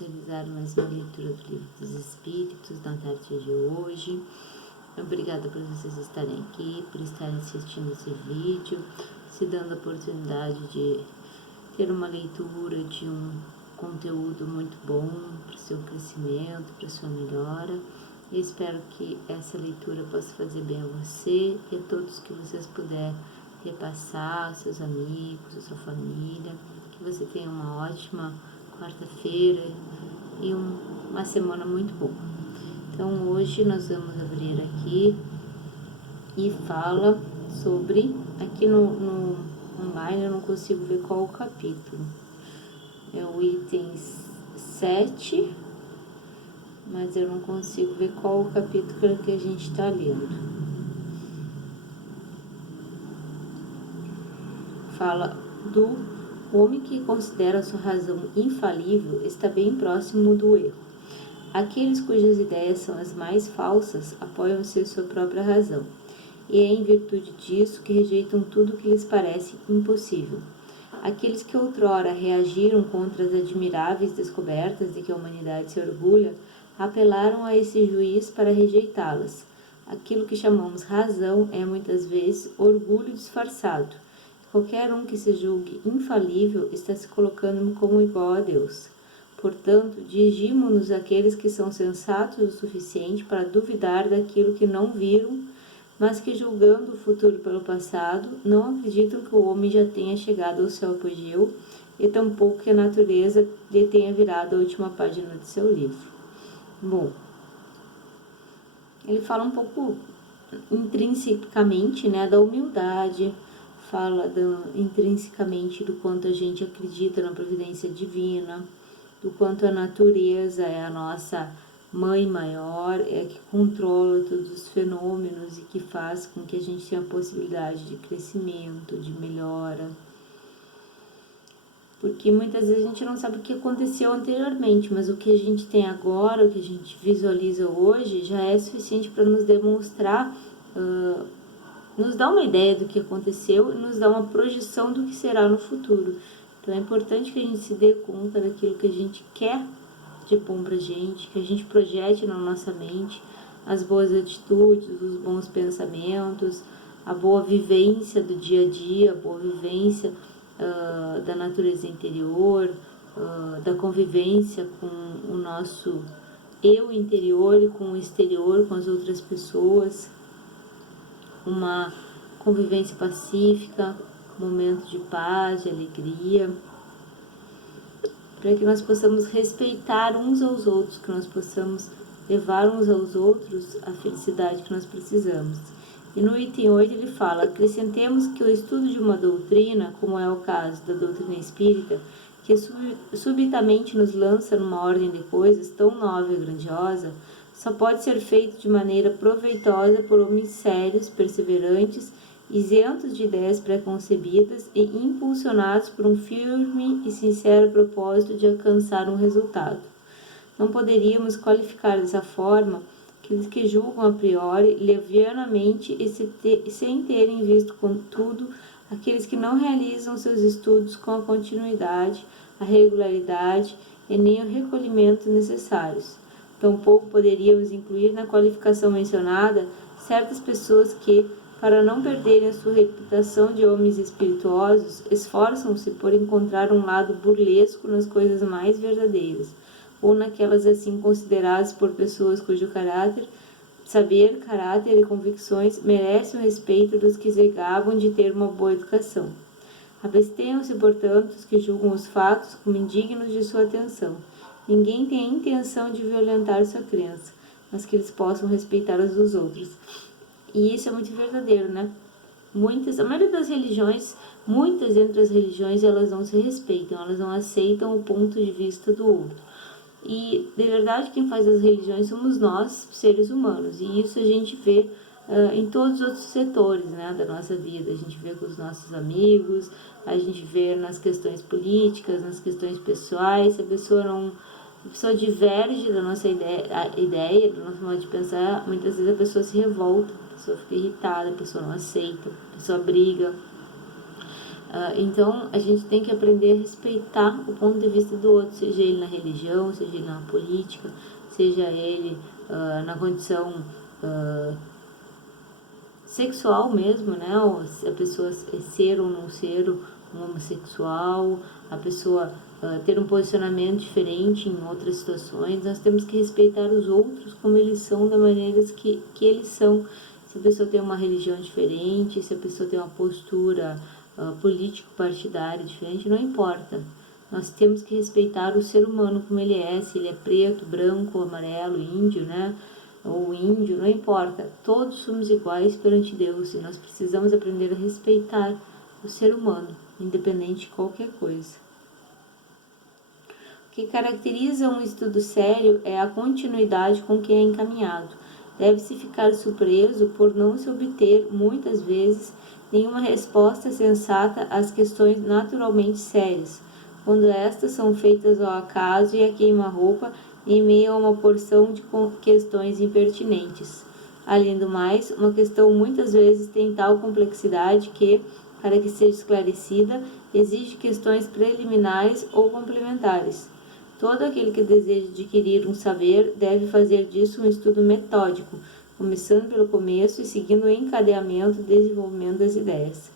realizar mais uma leitura do Livro dos Espíritos na tarde de hoje. Obrigada por vocês estarem aqui, por estarem assistindo esse vídeo, se dando a oportunidade de ter uma leitura de um conteúdo muito bom para o seu crescimento, para a sua melhora. E espero que essa leitura possa fazer bem a você e a todos que vocês puderem repassar, aos seus amigos, a sua família. Que você tenha uma ótima quarta-feira e uma semana muito boa. Então hoje nós vamos abrir aqui e fala sobre, aqui no online eu não consigo ver qual o capítulo, é o item 7, mas eu não consigo ver qual o capítulo que a gente está lendo. Fala do homem que considera sua razão infalível está bem próximo do erro. Aqueles cujas ideias são as mais falsas apoiam-se em sua própria razão, e é em virtude disso que rejeitam tudo que lhes parece impossível. Aqueles que outrora reagiram contra as admiráveis descobertas de que a humanidade se orgulha, apelaram a esse juiz para rejeitá-las. Aquilo que chamamos razão é muitas vezes orgulho disfarçado. Qualquer um que se julgue infalível está se colocando como igual a Deus. Portanto, dirigimo-nos àqueles que são sensatos o suficiente para duvidar daquilo que não viram, mas que, julgando o futuro pelo passado, não acreditam que o homem já tenha chegado ao seu apogeu e tampouco que a natureza lhe tenha virado a última página de seu livro. Bom, ele fala um pouco intrinsecamente, da humildade, fala intrinsecamente do quanto a gente acredita na providência divina, do quanto a natureza é a nossa mãe maior, é a que controla todos os fenômenos e que faz com que a gente tenha a possibilidade de crescimento, de melhora. Porque muitas vezes a gente não sabe o que aconteceu anteriormente, mas o que a gente tem agora, o que a gente visualiza hoje, já é suficiente para nos demonstrar, nos dar uma ideia do que aconteceu e nos dar uma projeção do que será no futuro. Então é importante que a gente se dê conta daquilo que a gente quer de bom pra gente, que a gente projete na nossa mente as boas atitudes, os bons pensamentos, a boa vivência do dia a dia, a boa vivência da natureza interior, da convivência com o nosso eu interior e com o exterior, com as outras pessoas, uma convivência pacífica, momento de paz, de alegria, para que nós possamos respeitar uns aos outros, que nós possamos levar uns aos outros a felicidade que nós precisamos. E no item 8 ele fala: acrescentemos que o estudo de uma doutrina, como é o caso da doutrina espírita, que subitamente nos lança numa ordem de coisas tão nova e grandiosa, só pode ser feito de maneira proveitosa por homens sérios, perseverantes, isentos de ideias preconcebidas e impulsionados por um firme e sincero propósito de alcançar um resultado. Não poderíamos qualificar dessa forma aqueles que julgam a priori, levianamente e sem terem visto, contudo, aqueles que não realizam seus estudos com a continuidade, a regularidade e nem o recolhimento necessários. Tampouco poderíamos incluir na qualificação mencionada certas pessoas que, para não perderem a sua reputação de homens espirituosos, esforçam-se por encontrar um lado burlesco nas coisas mais verdadeiras, ou naquelas assim consideradas por pessoas cujo saber, caráter e convicções merecem o respeito dos que se gabam de ter uma boa educação. Abstenham-se, portanto, os que julgam os fatos como indignos de sua atenção. Ninguém tem a intenção de violentar sua crença, mas que eles possam respeitar as dos outros. E isso é muito verdadeiro, a maioria das religiões, muitas entre as religiões, elas não se respeitam, elas não aceitam o ponto de vista do outro. E, de verdade, quem faz as religiões somos nós, seres humanos. E isso a gente vê em todos os outros setores, da nossa vida. A gente vê com os nossos amigos, a gente vê nas questões políticas, nas questões pessoais. Se a pessoa diverge da nossa ideia, do nosso modo de pensar, muitas vezes a pessoa se revolta, a pessoa fica irritada, a pessoa não aceita, a pessoa briga. Então, a gente tem que aprender a respeitar o ponto de vista do outro, seja ele na religião, seja ele na política, seja ele na condição sexual mesmo, né? Ou a pessoa ser ou não ser um homossexual, a pessoa ter um posicionamento diferente em outras situações. Nós temos que respeitar os outros como eles são, da maneira que eles são. Se a pessoa tem uma religião diferente, se a pessoa tem uma postura político-partidária diferente, não importa. Nós temos que respeitar o ser humano como ele é, se ele é preto, branco, amarelo, índio, né? Ou índio, não importa. Todos somos iguais perante Deus e nós precisamos aprender a respeitar o ser humano, independente de qualquer coisa. O que caracteriza um estudo sério é a continuidade com que é encaminhado. Deve-se ficar surpreso por não se obter, muitas vezes, nenhuma resposta sensata às questões naturalmente sérias, quando estas são feitas ao acaso e a queima-roupa em meio a uma porção de questões impertinentes. Além do mais, uma questão muitas vezes tem tal complexidade que, para que seja esclarecida, exige questões preliminares ou complementares. Todo aquele que deseja adquirir um saber deve fazer disso um estudo metódico, começando pelo começo e seguindo o encadeamento e desenvolvimento das ideias.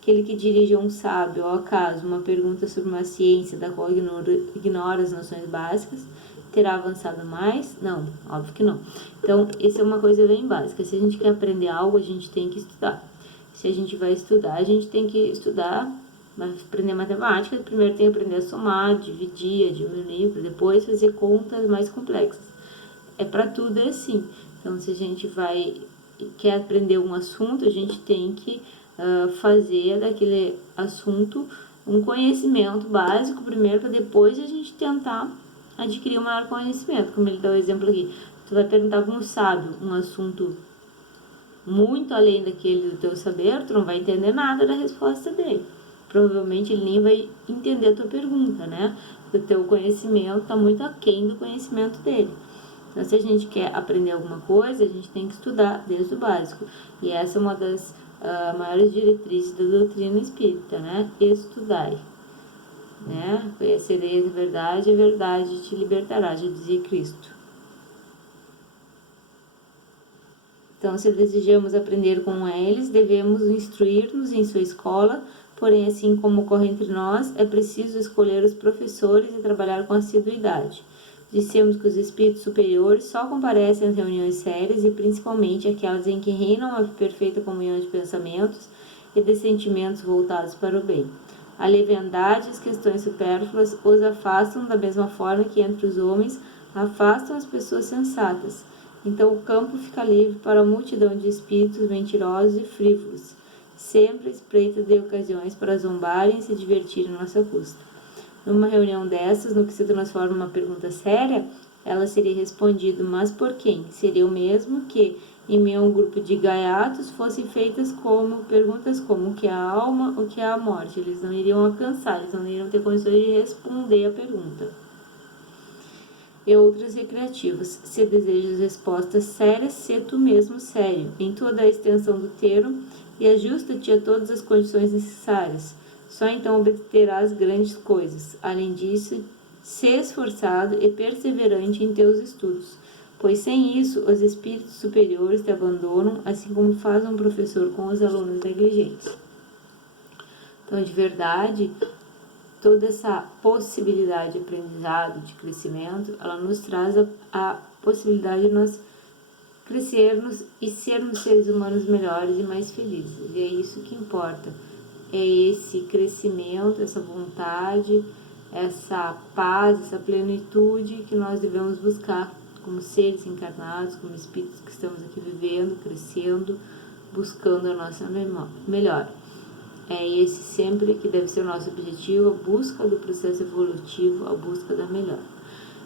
Aquele que dirige a um sábio, ao acaso, uma pergunta sobre uma ciência da qual ignora as noções básicas, terá avançado mais? Não, óbvio que não. Então, isso é uma coisa bem básica. Se a gente quer aprender algo, a gente tem que estudar. Se a gente vai estudar, a gente tem que estudar, vai aprender matemática, primeiro tem que aprender a somar, dividir, a diminuir, para depois fazer contas mais complexas. É para tudo é assim. Então, se a gente quer aprender um assunto, a gente tem que fazer daquele assunto um conhecimento básico primeiro, para depois a gente tentar adquirir um maior conhecimento. Como ele dá o exemplo aqui, tu vai perguntar para um sábio um assunto muito além daquele do teu saber, tu não vai entender nada da resposta dele. Provavelmente ele nem vai entender a tua pergunta, né? O teu conhecimento está muito aquém do conhecimento dele. Então, se a gente quer aprender alguma coisa, a gente tem que estudar desde o básico. E essa é uma das maiores diretrizes da doutrina espírita, né? Estudai. Né? Conhecereis a verdade te libertará, já dizia Cristo. Então, se desejamos aprender com eles, devemos instruir-nos em sua escola, porém, assim como ocorre entre nós, é preciso escolher os professores e trabalhar com assiduidade. Dissemos que os espíritos superiores só comparecem às reuniões sérias e principalmente aquelas em que reina uma perfeita comunhão de pensamentos e de sentimentos voltados para o bem. A leviandade e as questões supérfluas os afastam da mesma forma que entre os homens afastam as pessoas sensatas. Então o campo fica livre para a multidão de espíritos mentirosos e frívolos, sempre espreita de ocasiões para zombarem e se divertirem à nossa custa. Numa reunião dessas, no que se transforma uma pergunta séria, ela seria respondida, mas por quem? Seria o mesmo que, em meio a um grupo de gaiatos, fossem feitas perguntas como o que é a alma, o que é a morte. Eles não iriam alcançar, eles não iriam ter condições de responder a pergunta. E outras recreativas. Se desejas respostas sérias, sê tu mesmo sério, em toda a extensão do termo, e ajusta-te a todas as condições necessárias. Só então obterás grandes coisas. Além disso, sê esforçado e perseverante em teus estudos, pois sem isso os espíritos superiores te abandonam, assim como faz um professor com os alunos negligentes. Então, de verdade, toda essa possibilidade de aprendizado, de crescimento, ela nos traz a possibilidade de nós crescermos e sermos seres humanos melhores e mais felizes. E é isso que importa. É esse crescimento, essa vontade, essa paz, essa plenitude que nós devemos buscar como seres encarnados, como espíritos que estamos aqui vivendo, crescendo, buscando a nossa melhor. É esse sempre que deve ser o nosso objetivo, a busca do processo evolutivo, a busca da melhor.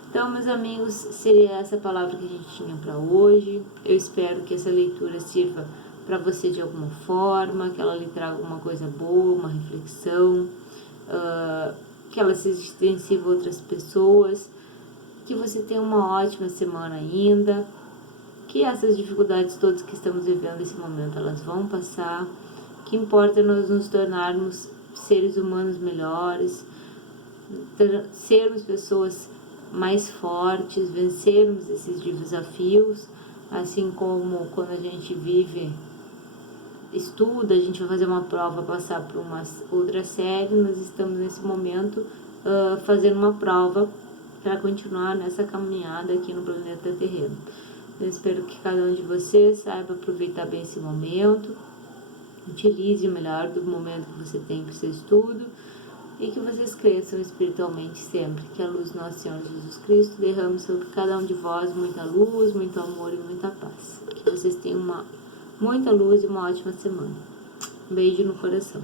Então, meus amigos, seria essa palavra que a gente tinha para hoje. Eu espero que essa leitura sirva para você de alguma forma, que ela lhe traga alguma coisa boa, uma reflexão, que ela seja extensiva a outras pessoas, que você tenha uma ótima semana ainda, que essas dificuldades todas que estamos vivendo nesse momento, elas vão passar. O que importa é nós nos tornarmos seres humanos melhores, sermos pessoas mais fortes, vencermos esses desafios, assim como quando a gente estuda, a gente vai fazer uma prova, passar por uma outra série, nós estamos nesse momento fazendo uma prova para continuar nessa caminhada aqui no planeta terreno. Eu espero que cada um de vocês saiba aproveitar bem esse momento, utilize o melhor do momento que você tem para o seu estudo e que vocês cresçam espiritualmente sempre. Que a luz do nosso Senhor Jesus Cristo derrame sobre cada um de vós muita luz, muito amor e muita paz. Que vocês tenham muita luz e uma ótima semana. Um beijo no coração.